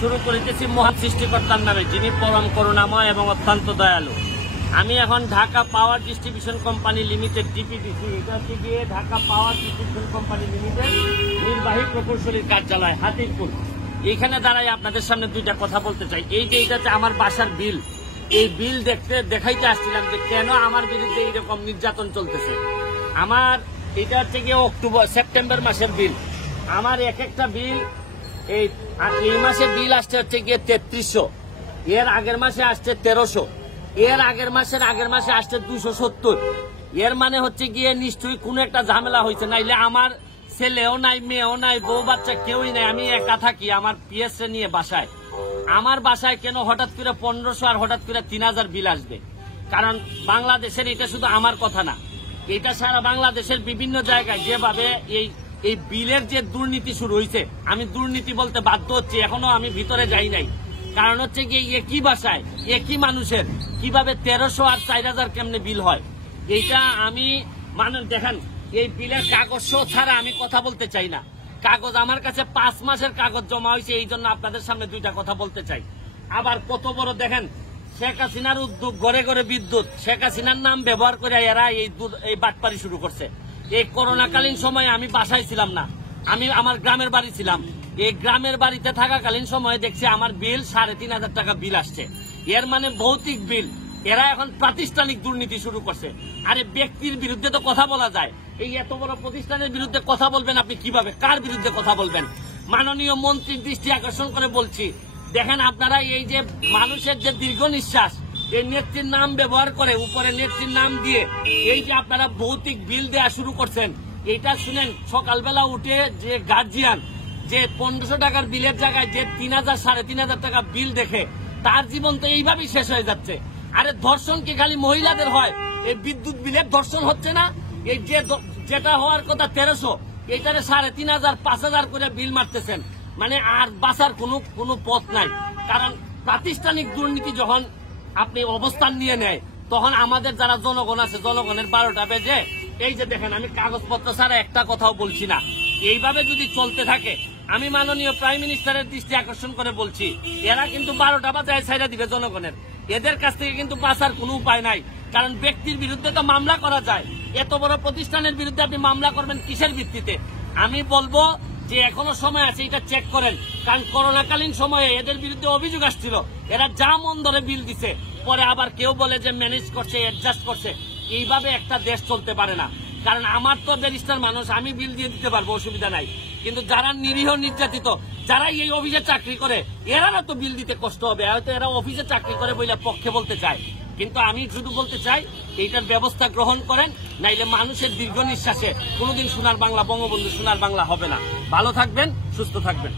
শুরু করিতেছি মহান সৃষ্টিকর্তার নামে, যিনি পরম করুণাময় এবং অত্যন্ত দয়ালু। আমি এখন Dhaka power distribution company limited DPDC, এটা হচ্ছে গিয়ে Dhaka power distribution company limited নির্বাহী প্রকৌশলীর কার্যালয় হাতিরপুল। এইখানে দাঁড়াই আপনাদের সামনে দুইটা কথা বলতে চাই। এই যে এটা হচ্ছে আমার বাসার বিল, এই বিল দেখাইতে আসছিলাম যে কেন আমার বিরুদ্ধে এইরকম নির্যাতন চলতেছে। আমার এটা হচ্ছে গিয়ে সেপ্টেম্বর মাসের বিল। আমার এক একটা বিল এই মাসে বিল আসছে হচ্ছে গিয়ে 3300, এর আগের মাসে আসছে 1300, এর আগের মাসে আসছে 270। এর মানে হচ্ছে গিয়ে নিশ্চয়ই কোনো একটা ঝামেলা হয়েছে, নাইলে আমার ছেলেও নাই, মেয়েও নাই, বউ বাচ্চা কেউই নাই, আমি একা থাকি আমার পিএস নিয়ে বাসায়। আমার বাসায় কেন হঠাৎ করে 1500 আর হঠাৎ করে 3000 বিল আসবে? কারণ বাংলাদেশের এটা শুধু আমার কথা না, এটা সারা বাংলাদেশের বিভিন্ন জায়গায় যেভাবে এই বিলের যে দুর্নীতি শুরু হয়েছে, আমি দুর্নীতি বলতে বাধ্য হচ্ছি, এখনো আমি ভিতরে যাই নাই। কারণ হচ্ছে কি একই বাসায় একই মানুষের কিভাবে 1300 আর 4000 কেমনে বিল হয়, এইটা আমি দেখেন এই বিলের কাগজ ছাড়া আমি কথা বলতে চাই না। কাগজ আমার কাছে 5 মাসের কাগজ জমা হয়েছে, এই জন্য আপনাদের সামনে দুইটা কথা বলতে চাই। আবার কত বড় দেখেন, শেখ হাসিনার উদ্যোগ, ঘরে ঘরে বিদ্যুৎ, শেখ হাসিনার নাম ব্যবহার করে এরা এই বাটপারি শুরু করছে। এই করোনাকালীন সময়ে আমি বাসায় ছিলাম না, আমি আমার গ্রামের বাড়ি ছিলাম। এই গ্রামের বাড়িতে থাকাকালীন সময়ে দেখছি আমার বিল 3500 টাকা বিল আসছে। এর মানে ভৌতিক বিল। এরা এখন প্রাতিষ্ঠানিক দুর্নীতি শুরু করছে। আরে ব্যক্তির বিরুদ্ধে তো কথা বলা যায়, এই এত বড় প্রতিষ্ঠানের বিরুদ্ধে কথা বলবেন আপনি কিভাবে? কার বিরুদ্ধে কথা বলবেন? মাননীয় মন্ত্রীর দৃষ্টি আকর্ষণ করে বলছি, দেখেন আপনারা এই যে মানুষের যে দীর্ঘ নিঃশ্বাস, এই নেত্রীর নাম ব্যবহার করে, উপরে নেত্রীর নাম দিয়ে এই যে আপনারা ভৌতিক বিল দেওয়া শুরু করছেন, এইটা শুনেন। সকালবেলা উঠে যে গার্জিয়ান যে 1500 টাকার বিলের জায়গায় যে 3000 3500 টাকা বিল দেখে, তার জীবন তো এইভাবেই শেষ হয়ে যাচ্ছে। আরে ধর্ষণ কি খালি মহিলাদের হয়? এই বিদ্যুৎ বিলের ধর্ষণ হচ্ছে না? এই যেটা হওয়ার কথা 1300, এইটারে 3500 5000 করে বিল মারতেছেন। মানে আর বাঁচার কোনো পথ নাই। কারণ প্রাতিষ্ঠানিক দুর্নীতি যখন আপনি অবস্থান নিয়ে নেয়, তখন আমাদের যারা জনগণ আছে, জনগণের 12টা বেজে। এই যে দেখেন, আমি কাগজপত্র ছাড়া একটা কথাও বলছি না। এইভাবে যদি চলতে থাকে, আমি মাননীয় প্রাইম মিনিস্টারের দৃষ্টি আকর্ষণ করে বলছি, এরা কিন্তু 12টা বাজায় ছাইড়া দিবে জনগণের। এদের কাছ থেকে কিন্তু বাঁচার কোনো উপায় নাই। কারণ ব্যক্তির বিরুদ্ধে তো মামলা করা যায়, এত বড় প্রতিষ্ঠানের বিরুদ্ধে আপনি মামলা করবেন কিসের ভিত্তিতে? আমি বলবো যে এখনো সময় আছে, এটা চেক করেন। কারণ করোনাকালীন সময়ে এদের বিরুদ্ধে অভিযোগ আসছিল, এরা যা মন ধরে বিল দিছে, পরে আবার কেউ বলে যে ম্যানেজ করছে, অ্যাডজাস্ট করছে। এইভাবে একটা দেশ চলতে পারে না। কারণ আমার তো ব্যারিস্টার মানুষ, আমি বিল দিয়ে দিতে পারবো, অসুবিধা নাই। কিন্তু যারা নিরীহ নির্যাতিত, যারা এই অফিসে চাকরি করে, এরা তো বিল দিতে কষ্ট হবে। হয়তো এরা অফিসে চাকরি করে বলে পক্ষে বলতে চায়, কিন্তু আমি শুধু বলতে চাই এইটার ব্যবস্থা গ্রহণ করেন, নাইলে মানুষের দীর্ঘ নিঃশ্বাসে কোনোদিন সোনার বাংলা, বঙ্গবন্ধু সোনার বাংলা হবে না। ভালো থাকবেন, সুস্থ থাকবেন।